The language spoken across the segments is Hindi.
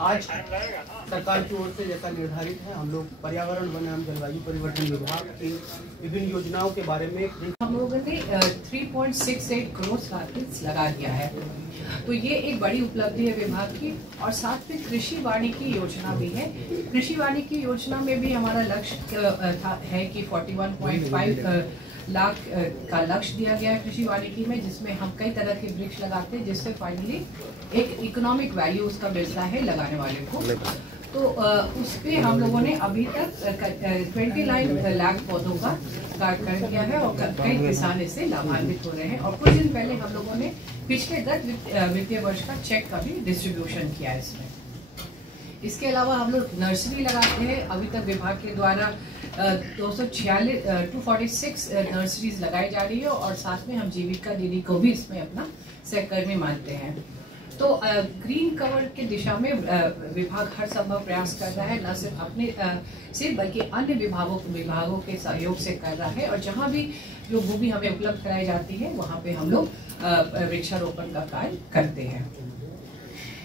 आज सरकार की ओर से जैसा निर्धारित है, हम लोग पर्यावरण वन एवं जलवायु परिवर्तन विभाग की विभिन्न योजनाओं के बारे में हम लोगों ने 3.68 करोड़ टारगेट्स लगा दिया है। तो ये एक बड़ी उपलब्धि है विभाग की। और साथ में कृषि वानिकी योजना भी है। कृषि वानिकी योजना में भी हमारा लक्ष्य है कि 41.5 लाख का लक्ष्य दिया गया है कृषि वानिकी में, जिसमें हम कई तरह के वृक्ष लगाते हैं, जिससे फाइनली एक इकोनॉमिक वैल्यू उसका मिलता है लगाने वाले को। तो उस पे हम लोगों ने अभी तक 29 लाख पौधों का कार्ड कर दिया है और कई किसान इससे लाभान्वित हो रहे हैं। और कुछ दिन पहले हम लोगों ने पिछले गत वित्तीय वर्ष का चेक का भी डिस्ट्रीब्यूशन किया है इसमें। इसके अलावा हम लोग नर्सरी लगाते हैं। अभी तक विभाग के द्वारा 246 नर्सरीज लगाई जा रही है और साथ में हम जीविका दीदी को भी इसमें अपना सहकर्मी मानते हैं। तो ग्रीन कवर के दिशा में विभाग हर संभव प्रयास कर रहा है, न सिर्फ अपने से बल्कि अन्य विभागों के सहयोग से कर रहा है। और जहां भी जो भूमि हमें उपलब्ध कराई जाती है वहां पे हम लोग वृक्षारोपण का कार्य करते हैं।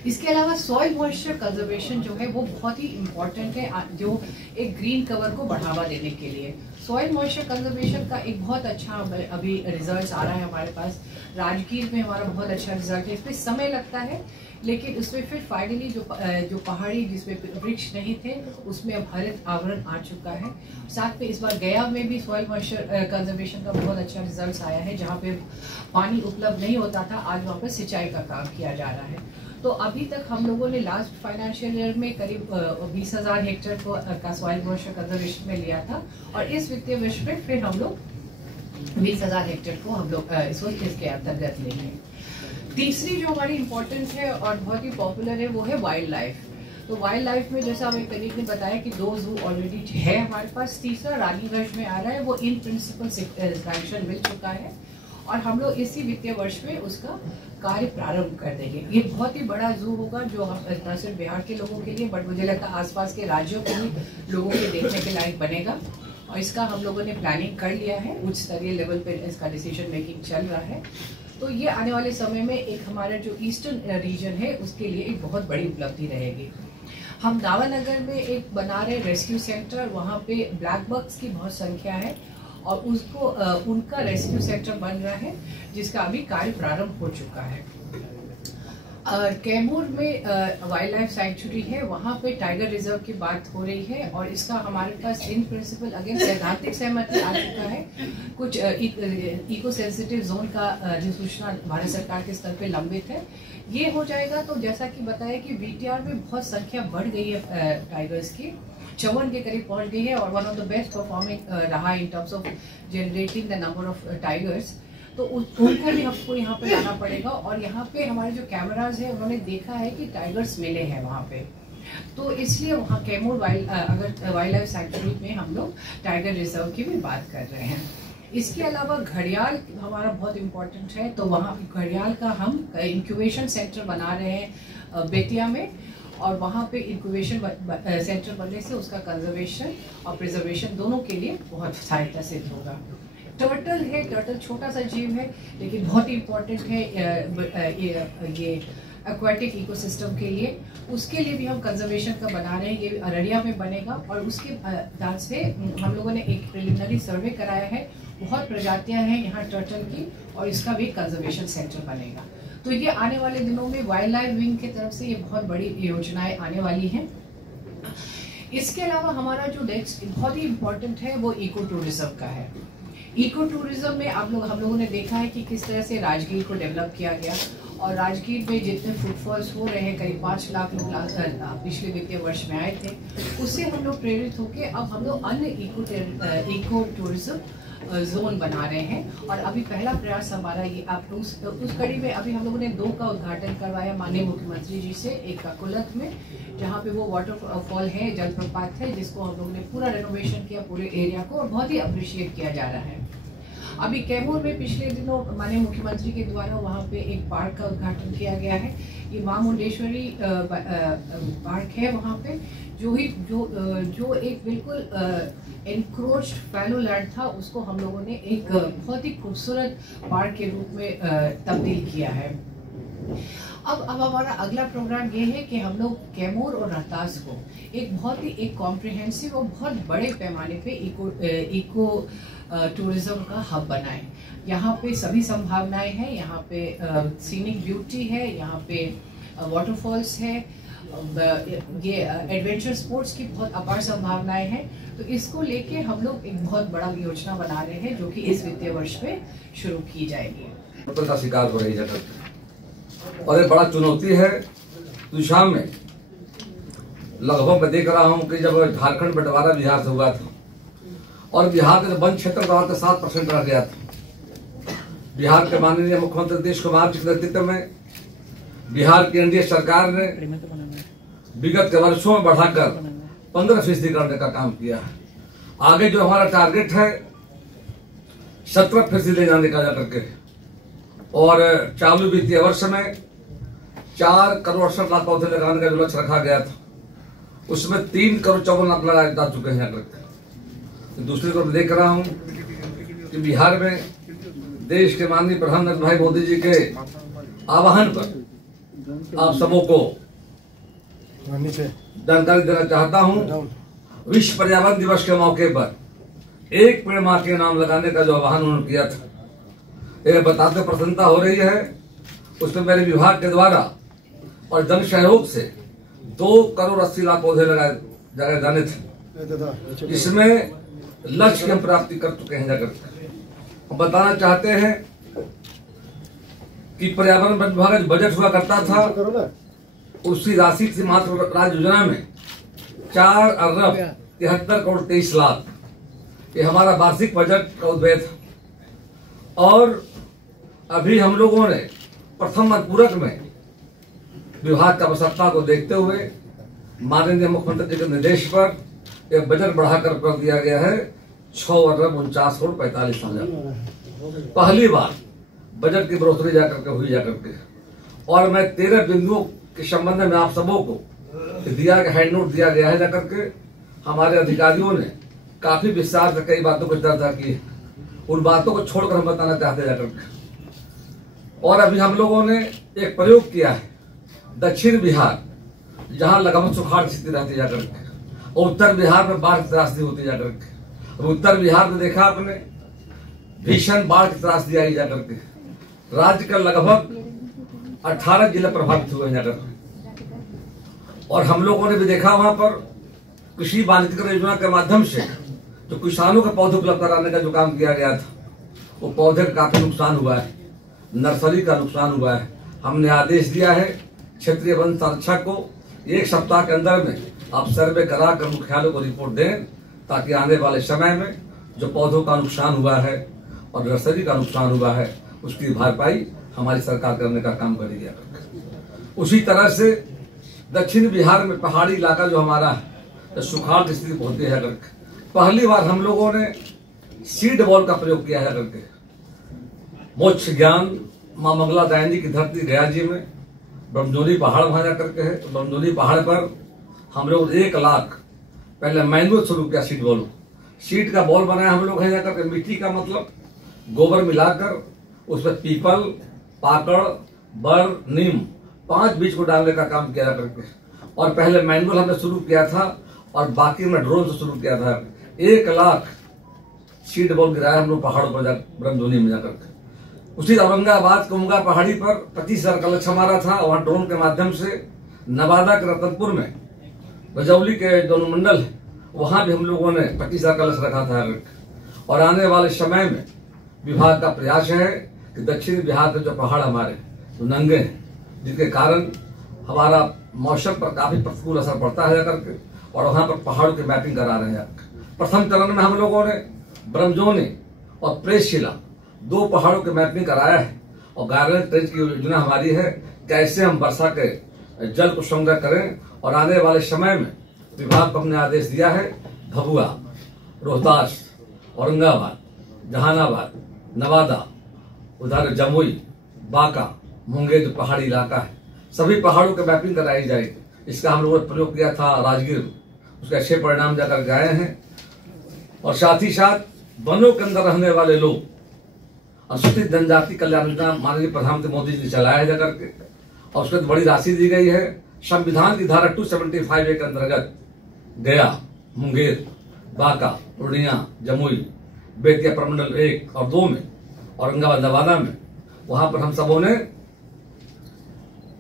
इसके अलावा सॉइल मॉइस्चर कंजर्वेशन जो है वो बहुत ही इम्पोर्टेंट है, जो एक ग्रीन कवर को बढ़ावा देने के लिए। सॉइल मॉइस्चर कंजर्वेशन का एक बहुत अच्छा अभी रिजल्ट आ रहा है हमारे पास। राजगीर में हमारा बहुत अच्छा रिजल्ट है। इसमें समय लगता है, लेकिन उसमें फिर फाइनली जो पहाड़ी जिसमें वृक्ष नहीं थे उसमें अब हरित आवरण आ चुका है। साथ में इस बार गया में भी सॉइल मॉइस्चर कंजर्वेशन का बहुत अच्छा रिजल्ट आया है। जहाँ पे पानी उपलब्ध नहीं होता था, आज वहाँ पर सिंचाई का काम किया जा रहा है। तो अभी तक हम लोगों ने लास्ट फाइनेंशियल ईयर में करीब 20,000 हेक्टेयर का सॉइल मॉइस्चर कंजर्वेशन में लिया था और इस वित्तीय वर्ष में फिर हम लोग 20,000 हेक्टेयर को हम लोग इसके अंतर्गत लेंगे। तीसरी जो हमारी इम्पोर्टेंट है और बहुत ही पॉपुलर है वो है वाइल्ड लाइफ। तो वाइल्ड लाइफ में जैसा हमें कलीग ने बताया कि 2 जू ऑलरेडी है हमारे पास। तीसरा रानीगंज में आ रहा है, वो इन प्रिंसिपल सैंक्शन मिल चुका है और हम लोग इसी वित्तीय वर्ष में उसका कार्य प्रारंभ कर देंगे। ये बहुत ही बड़ा जू होगा जो हम न सिर्फ बिहार के लोगों के लिए बट मुझे लगता है आसपास के राज्यों के भी लोगों के देखने के लायक बनेगा। और इसका हम लोगों ने प्लानिंग कर लिया है, उच्च स्तरीय लेवल पे इसका डिसीजन मेकिंग चल रहा है। तो ये आने वाले समय में एक हमारा जो ईस्टर्न रीजन है उसके लिए एक बहुत बड़ी उपलब्धि रहेगी। हम नावानगर में एक बना रहे रेस्क्यू सेंटर, वहाँ पे ब्लैक बक्स की बहुत संख्या है और उसको उनका रेस्क्यू सेंटर बन रहा है जिसका अभी कार्य प्रारंभ हो चुका है। कैमूर में वाइल्ड लाइफ सैंक्चुरी है, वहाँ पे टाइगर रिजर्व की बात हो रही है और इसका हमारे पास इन प्रिंसिपल अगेन सैद्धांतिक सहमति आ चुका है। कुछ इको सेंसिटिव जोन का अधिसूचना भारत सरकार के स्तर पे लंबित है। ये हो जाएगा तो जैसा कि बताया कि VTR में बहुत संख्या बढ़ गई है टाइगर्स की, 54 के करीब पहुंच गई है और one of the best performing रहा in terms of generating the number of tigers. तो उनको भी हमको यहाँ पे लाना पड़ेगा और यहाँ पे हमारे जो कैमराज है उन्होंने देखा है कि टाइगर्स मिले हैं वहाँ पे। तो इसलिए वहाँ कैमूर वाइल्ड लाइफ सैंक्चुरी में हम लोग टाइगर रिजर्व की भी बात कर रहे हैं। इसके अलावा घड़ियाल हमारा बहुत इम्पोर्टेंट है, तो वहाँ घड़ियाल का हम इंक्यूबेशन सेंटर बना रहे हैं बेतिया में और वहाँ पे इंक्यूबेशन सेंटर बनने से उसका कंजर्वेशन और प्रिजर्वेशन दोनों के लिए बहुत सहायता सिद्ध होगा। टर्टल है, टर्टल छोटा सा जीव है लेकिन बहुत इम्पोर्टेंट है ये एक्वाटिक इकोसिस्टम के लिए। उसके लिए भी हम कंजर्वेशन का बना रहे हैं, ये अररिया में बनेगा और उसके दाद से हम लोगों ने एक प्रिलिमिनरी सर्वे कराया है। बहुत प्रजातियां हैं यहाँ टर्टल की और इसका भी कंजर्वेशन सेंटर बनेगा। तो ये आने वाले दिनों में वाइल्ड लाइफ विंग की तरफ से ये बहुत बड़ी योजनाएं आने वाली हैं। इसके अलावा हमारा जो नेक्स्ट बहुत ही इम्पोर्टेंट है वो इको टूरिज्म का है। इको टूरिज्म में हम लोगों ने देखा है कि किस तरह से राजगीर को डेवलप किया गया और राजगीर में जितने फुटफॉल्स हो रहे हैं, करीब 5 लाख लोग पिछले वित्तीय वर्ष में आए थे, उससे हम लोग प्रेरित होकर अब हम लोग अन्य इको टूरिज्म जोन बना रहे हैं। और अभी पहला प्रयास हमारा ये आप उस कड़ी में अभी हम लोगों ने 2 का उद्घाटन करवाया माननीय मुख्यमंत्री जी से। एक का कुलत में जहाँ पे वो वाटरफॉल है, जलप्रपात है, जिसको हम लोगों ने पूरा रेनोवेशन किया पूरे एरिया को और बहुत ही अप्रिशिएट किया जा रहा है। अभी कैमूर में पिछले दिनों माननीय मुख्यमंत्री के द्वारा वहाँ पे एक पार्क का उद्घाटन किया गया है। ये माँ मुंडेश्वरी पार्क है, वहाँ पे जो एक बिल्कुल एनक्रोच्ड फैलो लैंड था उसको हम लोगों ने एक बहुत ही खूबसूरत पार्क के रूप में तब्दील किया है। अब हमारा अगला प्रोग्राम ये है कि हम लोग कैमूर और रोहतास को एक बहुत ही एक कॉम्प्रिहेंसिव और बहुत बड़े पैमाने पे इको टूरिज्म का हब बनाएं। यहाँ पे सभी संभावनाएं हैं, यहाँ पे सीनिक ब्यूटी है, यहाँ पे वाटरफॉल्स है, ये एडवेंचर स्पोर्ट्स की बहुत अपार संभावनाएं हैं। तो इसको लेके हम लोग एक बहुत बड़ा योजना बना रहे हैं जो कि इस वित्तीय वर्ष में शुरू की जाएगी। का शिकार हो रही जगत और एक बड़ा चुनौती है। दिशा में लगभग मैं देख रहा हूँ कि जब झारखंड बंटवारा बिहार से हुआ था और बिहार का जो वन क्षेत्र था 7% रह गया था। बिहार के माननीय मुख्यमंत्री नीतीश कुमार जी के नेतृत्व में बिहार की एनडीए सरकार ने विगत के वर्षों में बढ़ाकर 15% करने का काम किया है। आगे जो हमारा टारगेट है 17% ले जाने का जाकर के, और चालू वित्तीय वर्ष में 4 करोड़ 68 लाख पौधे लगाने का जो लक्ष्य रखा गया था उसमें 3 करोड़ 54 लाख लगाए जा चुके हैं। तो दूसरी तरफ देख रहा हूं कि बिहार में देश के माननीय प्रधानमंत्री भाई मोदी जी के आह्वान पर आप सबों को जानकारी देना चाहता हूं। विश्व पर्यावरण दिवस के मौके पर एक पेड़ मां के नाम लगाने का जो आह्वान उन्होंने किया था, ये बताते प्रसन्नता हो रही है। उसमें मेरे विभाग के द्वारा और जन सहयोग से 2 करोड़ 80 लाख पौधे लगाए जाने थे। इसमें लक्ष्य की हम प्राप्ति कर चुके हैं। जाकर हम बताना चाहते हैं कि पर्यावरण विभाग जो बजट हुआ करता था उसी राशि से मात्र राज्य योजना में 4 अरब 73 करोड़ 23 लाख ये हमारा वार्षिक बजट का उद्देश्य था। और अभी हम लोगों ने प्रथम अनुपूरक में विभाग की आवश्यकता को देखते हुए माननीय मुख्यमंत्री जी के निर्देश पर यह बजट बढ़ाकर कर दिया गया है 6 अरब 49 करोड़ 45 लाख। पहली बार बजट की बढ़ोतरी जाकर के हुई जाकर के, और मैं 13 बिंदुओं के संबंध में आप सबों को दिया हैंड नोट दिया गया है। जाकर के हमारे अधिकारियों ने काफी विस्तार से कई बातों को चर्चा की है। उन बातों को छोड़कर हम बताना चाहते हैं जाकर के। और अभी हम लोगों ने एक प्रयोग किया है दक्षिण बिहार, जहां लगभग सुखाड़ की स्थिति रहती जाकर के, और उत्तर बिहार में बाढ़ की त्रासदी होती जाकर के। उत्तर बिहार में देखा आपने भीषण बाढ़ की त्रासदी आई जाकर के। राज्य का लगभग 18 जिले प्रभावित हुए जाकर के। और हम लोगों ने भी देखा वहां पर कृषि वानिकीकरण योजना के माध्यम से जो किसानों के पौधे उपलब्ध कराने का जो काम किया गया था, वो पौधे का काफी नुकसान हुआ है, नर्सरी का नुकसान हुआ है। हमने आदेश दिया है क्षेत्रीय वन संरक्षक को 1 सप्ताह के अंदर में आप सर्वे करा कर मुख्यालय को रिपोर्ट दें, ताकि आने वाले समय में जो पौधों का नुकसान हुआ है और नर्सरी का नुकसान हुआ है उसकी भरपाई हमारी सरकार करने का काम करेगी। उसी तरह से दक्षिण बिहार में पहाड़ी इलाका जो हमारा है, सुखाड़ की स्थिति होती है। पहली बार हम लोगों ने सीड बॉल का प्रयोग किया है करके। मोक्ष ज्ञान मां मंगला दायनी की धरती गया जी में ब्रह्मजोनी पहाड़ वहां जाकर के है। ब्रह्मजोनी पहाड़ पर हम लोग 1 लाख पहले मैनुअल शुरू किया सीड का बॉल बनाया हम लोग है जाकर के। मिट्टी का मतलब गोबर मिलाकर उसमें पीपल, पाकड़, बर, नीम 5 बीज को डालने का काम किया करके। और पहले मैनुअल हमने शुरू किया था और बाकी में ड्रोन से शुरू किया था। 1 लाख सीड बॉल गिराया हम लोग पहाड़ों पर ब्रह्मजोनी में जाकर के। उसी औरंगाबाद कुमगा पहाड़ी पर 25,000 का लक्ष्य हमारा था। वहां ड्रोन के माध्यम से नवादा के रतनपुर में रजौली के जो अनुमंडल है वहां भी हम लोगों ने 25,000 का लक्ष्य रखा था। और आने वाले समय में विभाग का प्रयास है कि दक्षिण बिहार के जो पहाड़ हमारे जो नंगे हैं, जिनके कारण हमारा मौसम पर काफी प्रतिकूल असर पड़ता है करके, और वहां पर पहाड़ों की मैपिंग करा रहे हैं। प्रथम चरण में हम लोगों ने ब्रह्मजोनी और प्रेसशिला 2 पहाड़ों की मैपिंग कराया है। और गार्डन ट्रेंच की योजना हमारी है कैसे हम वर्षा के जल को संग्रह करें। और आने वाले समय में विभाग को हमने आदेश दिया है भभुआ, रोहतास, औरंगाबाद, जहानाबाद, नवादा, उधर जमुई, बांका, मुंगेर जो पहाड़ी इलाका है, सभी पहाड़ों की मैपिंग कराई जाएगी। इसका हम लोगों ने प्रयोग किया था राजगीर में, उसके अच्छे परिणाम जाकर गए हैं। और साथ ही साथ वनों के अंदर रहने वाले लोग अनुसूचित जनजाति कल्याण योजना माननीय प्रधानमंत्री मोदी जी ने चलाया है जाकर के। और उसके बड़ी राशि दी गई है। संविधान की धारा 275A के अंतर्गत गया, मुंगेर, बांका, पूर्णिया, जमुई, बेतिया प्रमंडल 1 और 2 में, औरंगाबाद नवादा में, वहां पर हम सबों ने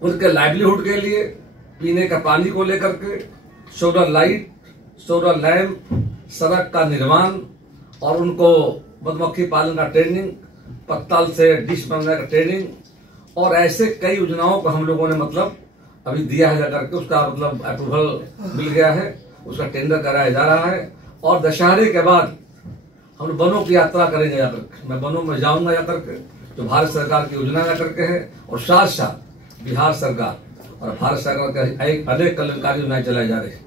उनके लाइवलीहुड के लिए, पीने का पानी को लेकर के, सोलर लाइट, सोलर लैंप, सड़क का निर्माण और उनको मधुमक्खी पालन का ट्रेनिंग, पत्तल से डिश बनाने का ट्रेनिंग और ऐसे कई योजनाओं को हम लोगों ने मतलब अभी दिया है जाकर के, उसका मतलब अप्रूवल मिल गया है, उसका टेंडर कराया जा रहा है। और दशहरे के बाद हम लोग वनों की यात्रा करेंगे जाकर के, मैं वनों में जाऊंगा जाकर के, जो भारत सरकार की योजना जाकर के है, और साथ साथ बिहार सरकार और भारत सरकार के अनेक कल्याणकारी योजनाएं चलाई जा रही है।